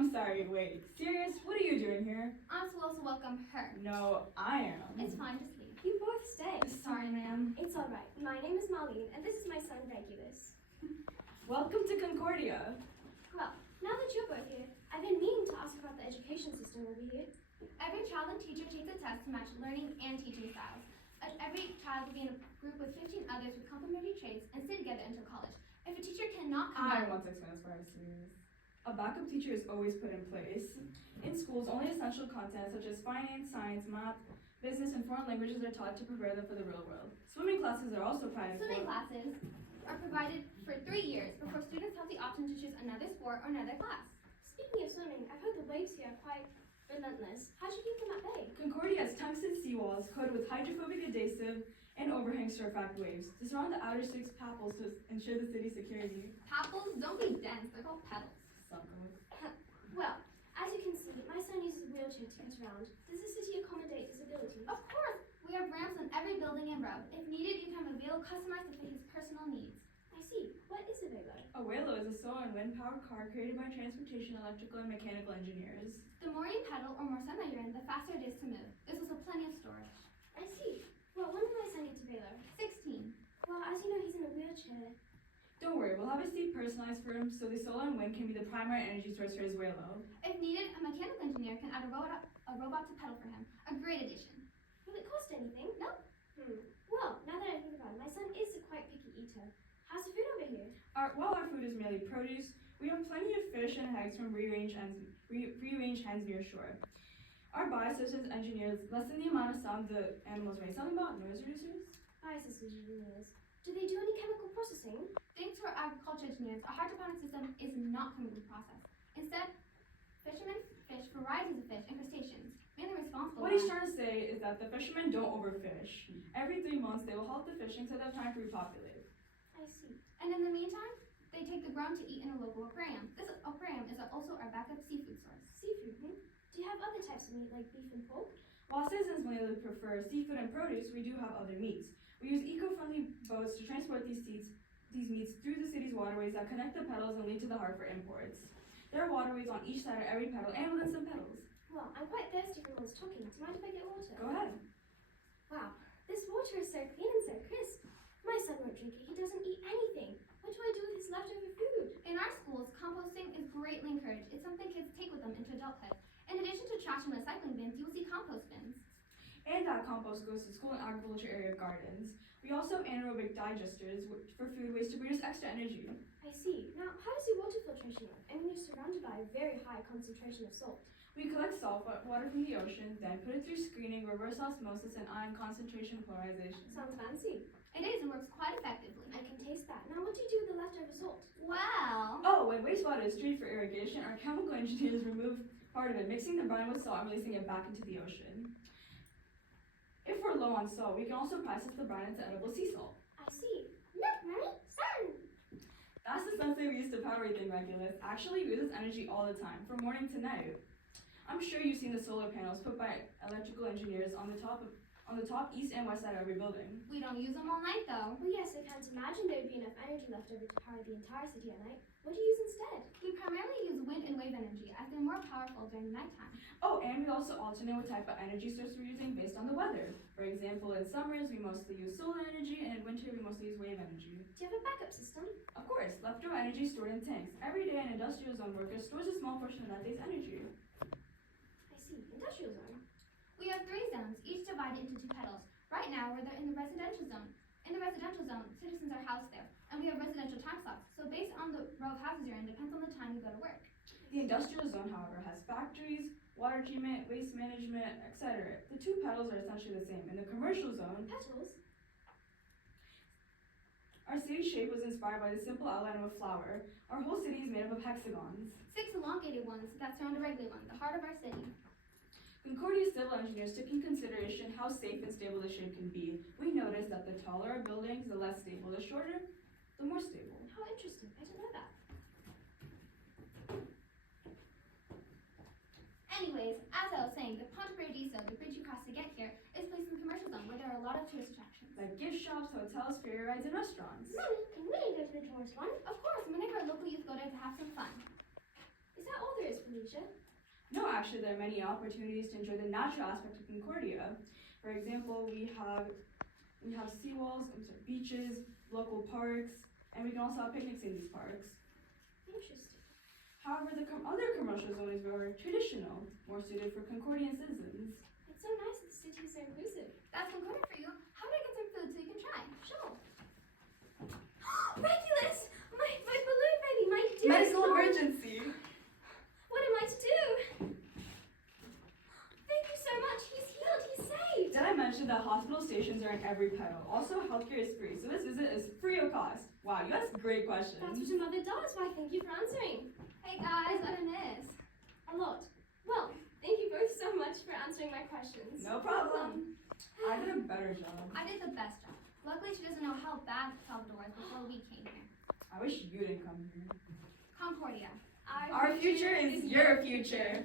I'm sorry, wait. Serious? What are you doing here? I'm supposed to welcome her. No, I am. It's fine, just leave. You both stay. Sorry, ma'am. It's all right. My name is Marlene, and this is my son, Regulus. Welcome to Concordia. Well, now that you're both here, I've been meaning to ask about the education system over here. Every child and teacher takes a test to match learning and teaching styles. Every child will be in a group with 15 others with complementary traits and stay together until college. If a teacher cannot come I out, want to explain this for our serious. A backup teacher is always put in place. In schools, only essential content such as finance, science, math, business, and foreign languages are taught to prepare them for the real world. Swimming classes are also provided swimming for. classes are provided for 3 years before students have the option to choose another sport or another class. Speaking of swimming, I've heard the waves here are quite relentless. How do you keep them at bay? Concordia has tungsten seawalls coated with hydrophobic adhesive and overhang surfact waves to surround the outer 6 papples to ensure the city's security. Papples, don't be dense, they're called petals. Suckers. Well, as you can see, my son uses a wheelchair to get around. Does the city accommodate disabilities? Of course, we have ramps on every building and road. If needed, you can have a vehicle customized to fit his personal needs. I see. What is a velo? A Waylo is a solar and wind-powered car created by transportation, electrical, and mechanical engineers. The more you pedal or more sunlight you're in, the faster it is to move. There's also plenty of storage. I see. Well, when will my son get to Baylor? 16. Well, as you know, he's in a wheelchair. Don't worry, we'll have a seat personalized for him so the solar and wind can be the primary energy source for his Waylo. If needed, a mechanical engineer can add a robot to pedal for him. A great addition. Will it cost anything? Nope. Well, now that I think about it, my son is a quite picky eater. How's the food over here? While our food is mainly produce, we have plenty of fish and eggs from free-range hens near shore. Our biosystems engineers lessen the amount of sound the animals make. Something about noise reducers? Biosystems engineers. Do they do any chemical processing? Thanks to our agriculture engineers, our hydroponic system is not chemically processed. Instead, fishermen fish varieties of fish and crustaceans, mainly responsible. What he's trying to say is that the fishermen don't overfish. Every 3 months, they will halt the fishing so they have time to repopulate. I see. And in the meantime, they take the ground to eat in a local aquarium. This aquarium is also our backup seafood source. Seafood, Do you have other types of meat like beef and pork? While citizens mainly prefer seafood and produce, we do have other meats. We use eco-friendly boats to transport these meats through the city's waterways that connect the petals and lead to the harbor imports. There are waterways on each side of every petal and within some petals. Well, I'm quite thirsty from all this talking. Do you mind if I get water? Go ahead. Wow, this water is so clean and so crisp. My son won't drink it. He doesn't eat anything. What do I do with his leftover food? In our schools, composting is greatly encouraged. It's something kids take with them into adulthood. In addition to trash and recycling bins, you will see compost bins. And that compost goes to school and agriculture area gardens. We also have anaerobic digesters for food waste to produce extra energy. I see. Now, how does your water filtration work? I mean, you're surrounded by a very high concentration of salt. We collect salt water from the ocean, then put it through screening, reverse osmosis, and ion concentration polarization. Sounds fancy. It is and works quite effectively. I can taste that. Now, what do you do with the leftover salt? Well, Oh, when wastewater is treated for irrigation, our chemical engineers remove part of it, mixing the brine with salt and releasing it back into the ocean. If we're low on salt, we can also process the brine into edible sea salt. I see. Look, Mommy, sun! That's the sensor we use to power everything, Regulus. Actually, it uses energy all the time, from morning to night. I'm sure you've seen the solar panels put by electrical engineers on the top east and west side of every building. we don't use them all night though. Well, yes, I can't imagine there would be enough energy left over to power the entire city at night. What do you use instead? We primarily use wind and wave energy as they're more powerful during nighttime. Oh, and we also alternate what type of energy source we're using based on the weather. For example, in summers, we mostly use solar energy, and in winter, we mostly use wave energy. Do you have a backup system? Of course, leftover energy is stored in tanks. Every day, an industrial zone worker stores a small portion of that day's energy. I see. Industrial zone. We have 3 zones, each divided into 2 petals. Right now, we're in the residential zone. In the residential zone, citizens are housed there, and we have residential time slots. So based on the row of houses you're in, depends on the time you go to work. The industrial zone, however, has factories, water treatment, waste management, etc. The 2 petals are essentially the same. In the commercial zone, Petals? our city shape was inspired by the simple outline of a flower. Our whole city is made up of hexagons. 6 elongated ones that surround a regular one, the heart of our city. Concordia civil engineers took in consideration how safe and stable the shape can be. We noticed that the taller our buildings, the less stable. The shorter, the more stable. How interesting. I didn't know that. Anyways, as I was saying, the Ponte Paradiso, the bridge you cross to get here, is placed in the commercial zone where there are a lot of tourist attractions. Like gift shops, hotels, ferry rides, and restaurants. Mommy, can we go to the tourist one? Of course, many of our local youth go there to have some fun. Is that all there is, Felicia? No, actually, there are many opportunities to enjoy the natural aspect of Concordia. For example, we have seawalls, beaches, local parks, and we can also have picnics in these parks. Interesting. However, the other commercial zones are traditional, more suited for Concordian citizens. It's so nice that the city is so inclusive. That's Concordia for you. How did I get some food so you can try? Show. Regulus! My balloon baby, my dear. Medical emergency! What am I to do? Thank you so much. He's healed. He's saved. Did I mention that hospital stations are in every pedal? Also, healthcare is free, so this visit is free of cost. Wow, you ask great questions. That's what a mother does. Why, thank you for answering. Hey guys, what a miss. A lot. Well, thank you both so much for answering my questions. No problem. I did a better job. I did the best job. Luckily, she doesn't know how bad Salvador was before we came here. I wish you didn't come here. Concordia. Our future is your future.